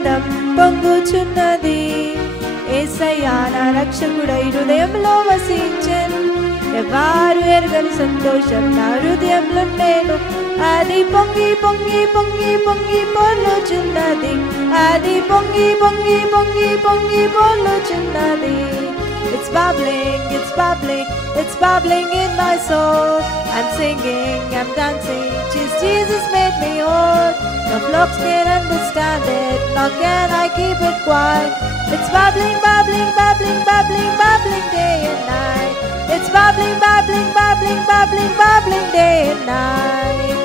ఆనందం పొంగుచున్నది. యేసయ్యా నా రక్షకుడై హృదయంలో వసించెను. ఎవ్వరు ఎరగని సంతోషం నా హృదయంలో నేను. అది పొంగి పొంగి పొంగి పొంగి పొర్లుచున్నది. అది పొంగి పొంగి పొంగి పొంగి పొర్లుచున్నది. It's bubbling, it's bubbling, it's bubbling in my soul. I'm singing, I'm dancing, Jesus made me whole. No flocks can understand it, nor can I keep it quiet. It's bubbling, bubbling, bubbling, bubbling, bubbling day and night. It's bubbling, bubbling, bubbling, bubbling, bubbling day and night.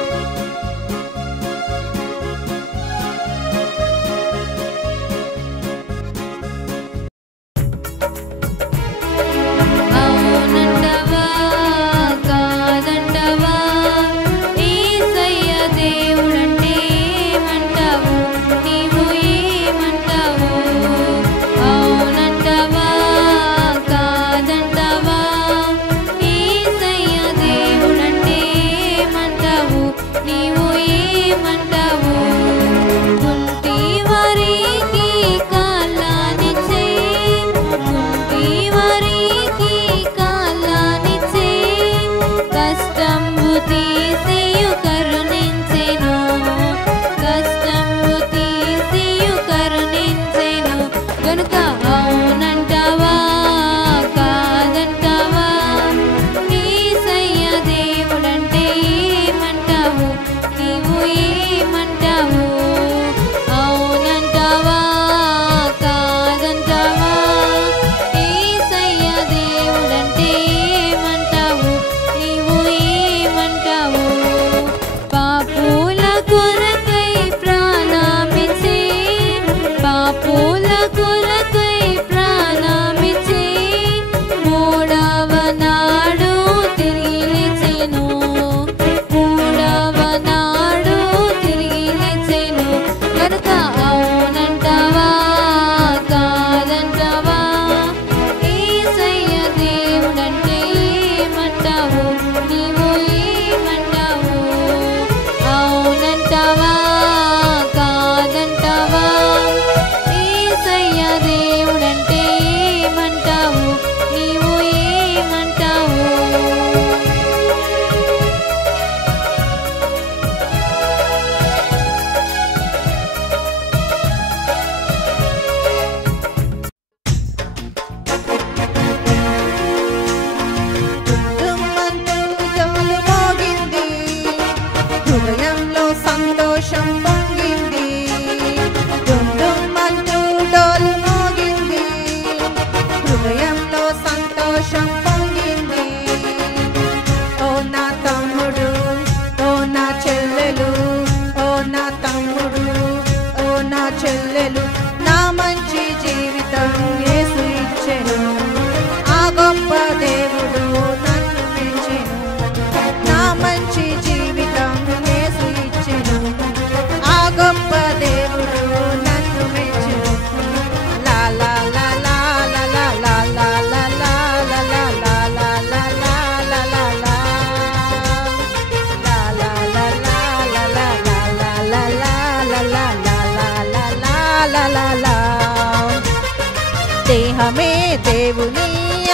దేహమే దేవుని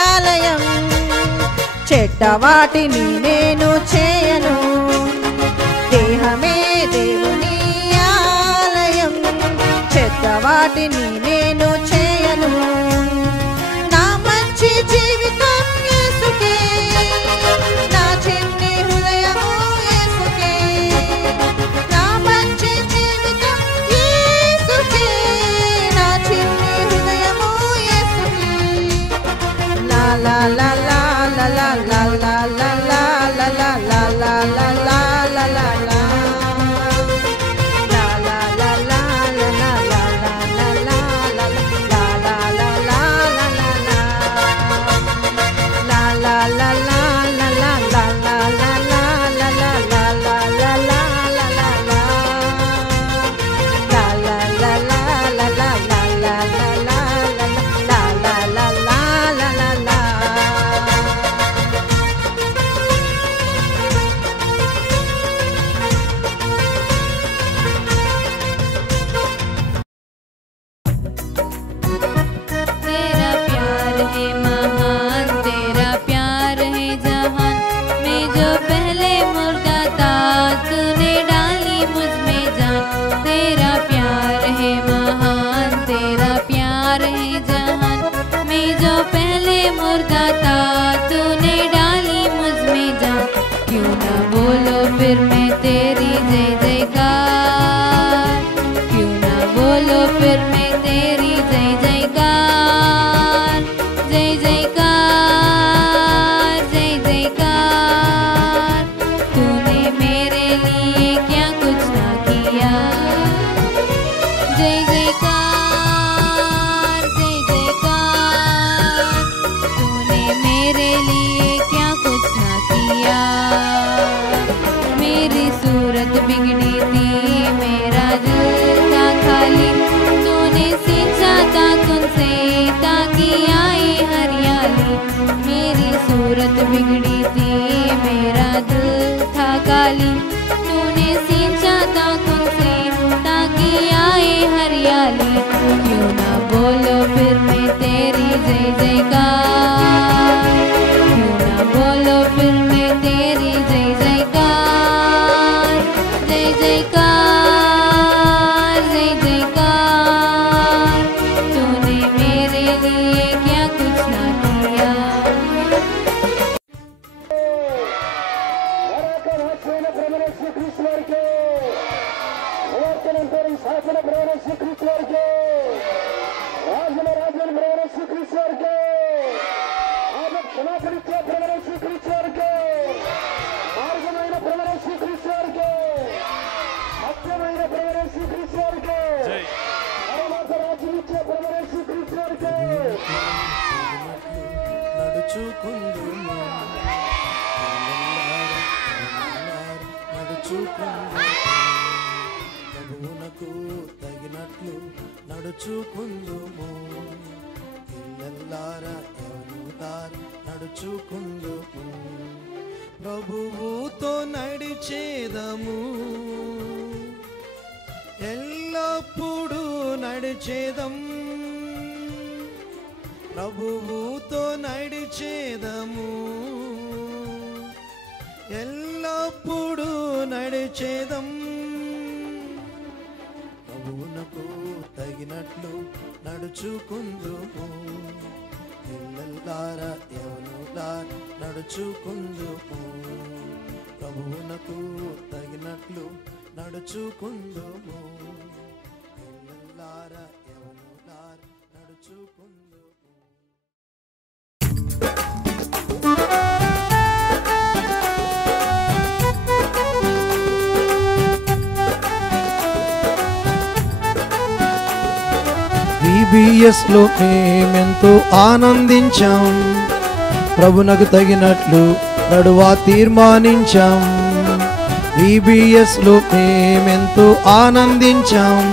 ఆలయం, చెడ్డ వాటిని నేను చేయను. దేహమే దేవుని ఆలయం, చెడ్డ వాటిని నేను చేయను. నా మంచి జీవితం యేసుకే, నా చిన్ని హృదయము యేసుకే. నా మంచి జీవితం యేసుకే, నా చిన్ని హృదయము యేసుకే. లా లా లా లా లా లా లా లా లా లా లా లా లా లా లా లా లా లా లా. बोलो फिर मैं तेरी जय जयकार, क्यों ना बोलो फिर मैं तेरी जय जयकार, जय जयकार जय जयकार। तूने मेरे लिए क्या कुछ ना किया। ప్రభువునకు తగినట్లు నడుచుకుందుము, పిల్లలారా యవ్వనులారా నడుచుకుందుము, ప్రభువుతో నడిచేదము, ఎల్లప్పుడూ నడిచేదం, ప్రభువుతో నడిచేదము, ఎల్లప్పుడూ నడిచేదం, ప్రభువునకు తగినట్లు నడుచుకుందుము, పిల్లలారా యవ్వనులారా నడుచుకుందుము, ప్రభువునకు తగినట్లు నడుచుకుందుము, పిల్లలారా యవ్వనులారా నడుచుకుందుము. VBS లో మేమెంతో ఆనందించాం, ప్రభునకు తగినట్లు నడువా తీర్మానించాం. VBS లో మేమెంతో ఆనందించాం,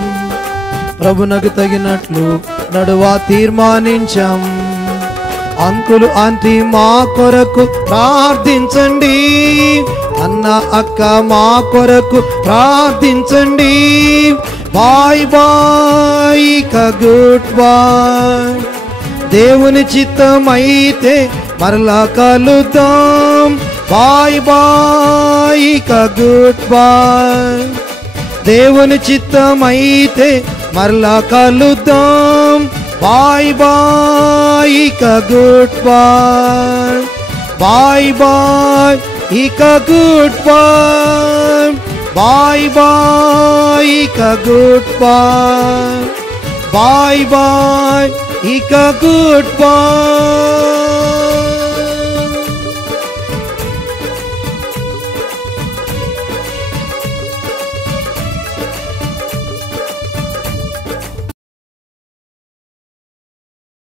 ప్రభునకు తగినట్లు నడువా తీర్మానించాం. అంకులు ఆంటీ మా కొరకు ప్రార్థించండి, అన్న అక్క మా కొరకు ప్రార్థించండి. బాయ్ బాయ్ ఇక గుడ్ బాయ్, దేవుని చిత్తమైతే మరలా కలుద్దాం. బాయ్ బాయ్ ఇక గుడ్ బాయ్, దేవుని చిత్తమైతే మరలా కలుద్దాం. బాయ్ బాయ్ ఇక గుడ్ బాయ్, బాయ్ బాయ్ ఇక గుడ్ బాయ్, బాయ్ బాయ్ ఇక గుడ్ బాయ్, బాయ్ బాయ్ ఇక గుడ్ బాయ్.